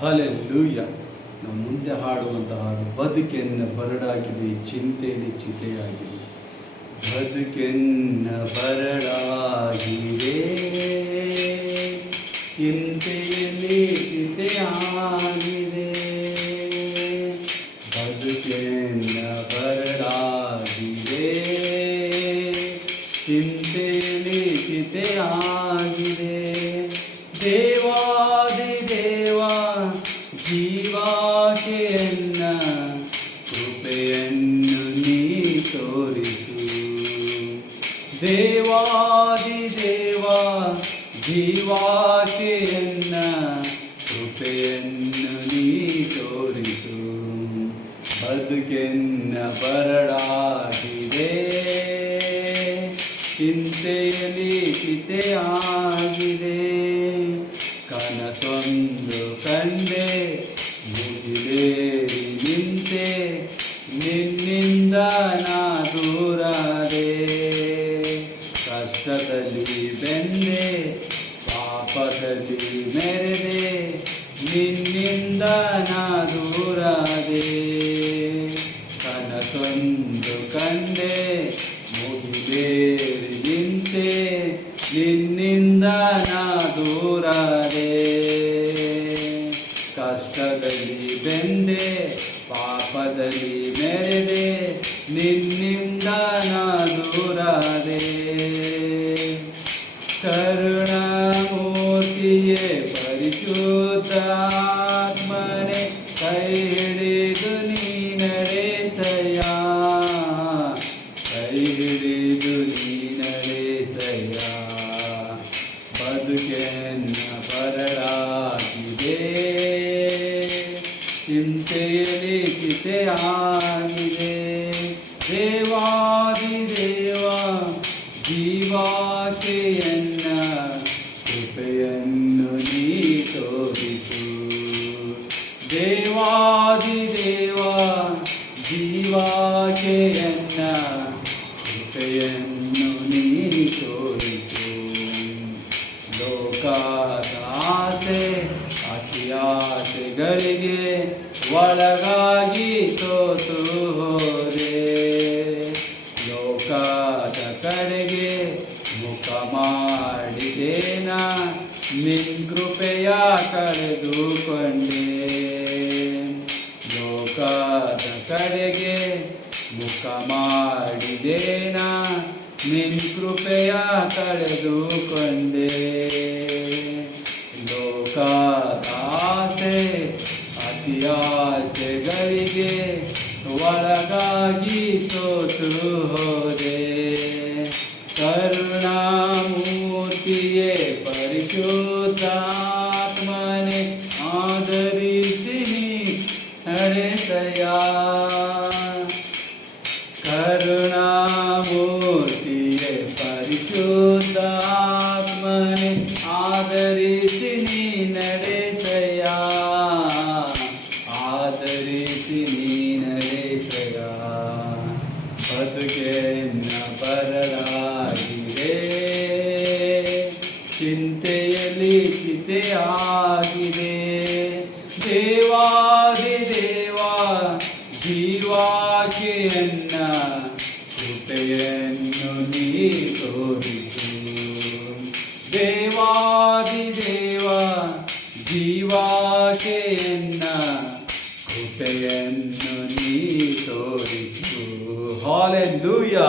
Hallelujah. ನಾವು ಮುಂದೆ ಹಾಡುವಂತಹ ಹಾಡು, ಬದುಕೆನ್ನ ಬರಡಾಗಿದೆ, ಚಿಂತೆಯಲ್ಲಿ ಚಿತೆಯಾಗಿದೆ. ಬದುಕೆನ್ನ ಬರಡಾಗಿದೆ, ಚಿಂತೆಯಲ್ಲಿ ಚಿತೆಯಾಗಿದೆ. ಬದುಕೆನ್ನ ಬರಡಾಗಿದೆ, ಚಿಂತೆಯಲ್ಲಿ ಚಿತೆಯಾಗಿದೆ. ದೇವಾದಿ ದೇವ ಜೀವಾಕೆಯನ್ನ ಕೃಪೆಯನ್ನು ನೀ ತೋರಿಸು. ದೇವಾದಿ ದೇವ ಜೀವಾಕೆಯನ್ನ ಕೃಪೆಯನ್ನು ನೀ ತೋರಿಸು. ಬದುಕೆನ್ನ ಬರಡಾಗಿದೆ, ಚಿಂತೆಯಲ್ಲಿ ಚಿತೆಯಾಗಿದೆ. ಕನಸೊಂದು ಕಂಡೆ, ಮುಗಿಲೇರಿ ನಿಂತೆ, ನಿನ್ನಿಂದ ನಾ ದೂರಾದೆ. ಕಷ್ಟದಲ್ಲಿ ಬೆಂದೆ, ಪಾಪದಲ್ಲಿ ಮೆರೆದೆ, ನಿನ್ನಿಂದ ನಾ ದೂರಾದೆ. ಕನಸೊಂದು ಕಂಡೆ, ಮುಗಿಲೇರಿ ನಿಂತೆ, ನಿನ್ನಿಂದ ನಾ ದೂರಾದೆ. ಕಷ್ಟದಲ್ಲಿ ಬೆಂದೆ, ಪಾಪದಲ್ಲಿ ಮೆರೆದೆ, ನಿನ್ನಿಂದ ನಾ ದೂರಾದೆ. ಕರುಣಾಮೂರ್ತಿಯೇ ಪರಿಶುದ್ಧಾತ್ಮನೆ, ಕೈ ಹಿಡಿದು ನೀ ನಡೆಸಯ್ಯ, ಕೈ ಹಿಡಿದು ನೀ ನಡೆಸಯ್ಯ. ಬದುಕೆನ್ನ ಬರಡಾಗಿದೆ, ಚಿಂತೆಯಲ್ಲಿ ಚಿತೆಯಾಗಿದೆ. ದೇವಾದಿ ದೇವ ಜೀವಾಕೆಯನ್ನ ಕೃಪೆಯನ್ನು ನೀ ತೋರಿಸು. ದೇವಾದಿ ದೇವ ಜೀವಾಕೆಯನ್ನ ಕೃಪೆಯನ್ನು ನೀ ತೋರಿಸು. ಲೋಕದ ಆಸೆ ಅತಿಯಾಸೆಗಳಿಗೆ ಒಳಗಾಗಿ ಸೋತು ಹೋದೆ. ಲೋಕದ ಕಡೆಗೆ ಮುಖ ಮಾಡಿದೇನ, ನಿನ್ ಕೃಪೆಯ ಕಳೆದುಕೊಂಡೆ. ಲೋಕದ ಕಡೆಗೆ ಮುಖ ಮಾಡಿದೇನ, ನಿನ್ ಕೃಪೆಯ ಕಳೆದುಕೊಂಡೆ. ಲೋಕದ ಆಸೆ ಅತಿಯಾಸೆಗಳಿಗೆ ಒಳಗಾಗಿ ಸೋತು ಹೋದೆ. ಕರುಣಾಮೂರ್ತಿಯೇ ಪರಿಶುದ್ಧಾತ್ಮನೆ, ಆದರಿಸಿ ನೀ ನಡೆಸಯ್ಯ. ಕರುಣಾಮೂರ್ತಿಯೇ ಪರಿಶುದ್ಧಾತ್ಮನೆ, ಆದರಿಸಿ ನೀ ನಡೆಸಯ್ಯ, ಆದರಿಸಿ ನೀ ನಡೆಸಯ್ಯ. ಬದುಕೆನ್ನ ಬರಡಾಗಿದೆ, ಚಿಂತೆಯಲ್ಲಿ ಚಿತೆಯಾಗಿದೆ. ದೇವಾದಿ ದೇವ ಜೀವಾಕೆಯನ್ನ ಕೃಪೆಯನ್ನು ನೀ ತೋರಿಸು. ದೇವಾದಿ ದೇವ ಜೀವಾಕೆಯನ್ನ ಕೃಪೆಯನ್ನು ನೀ ತೋರಿಸು. ಹಲ್ಲೆಲೂಯಾ.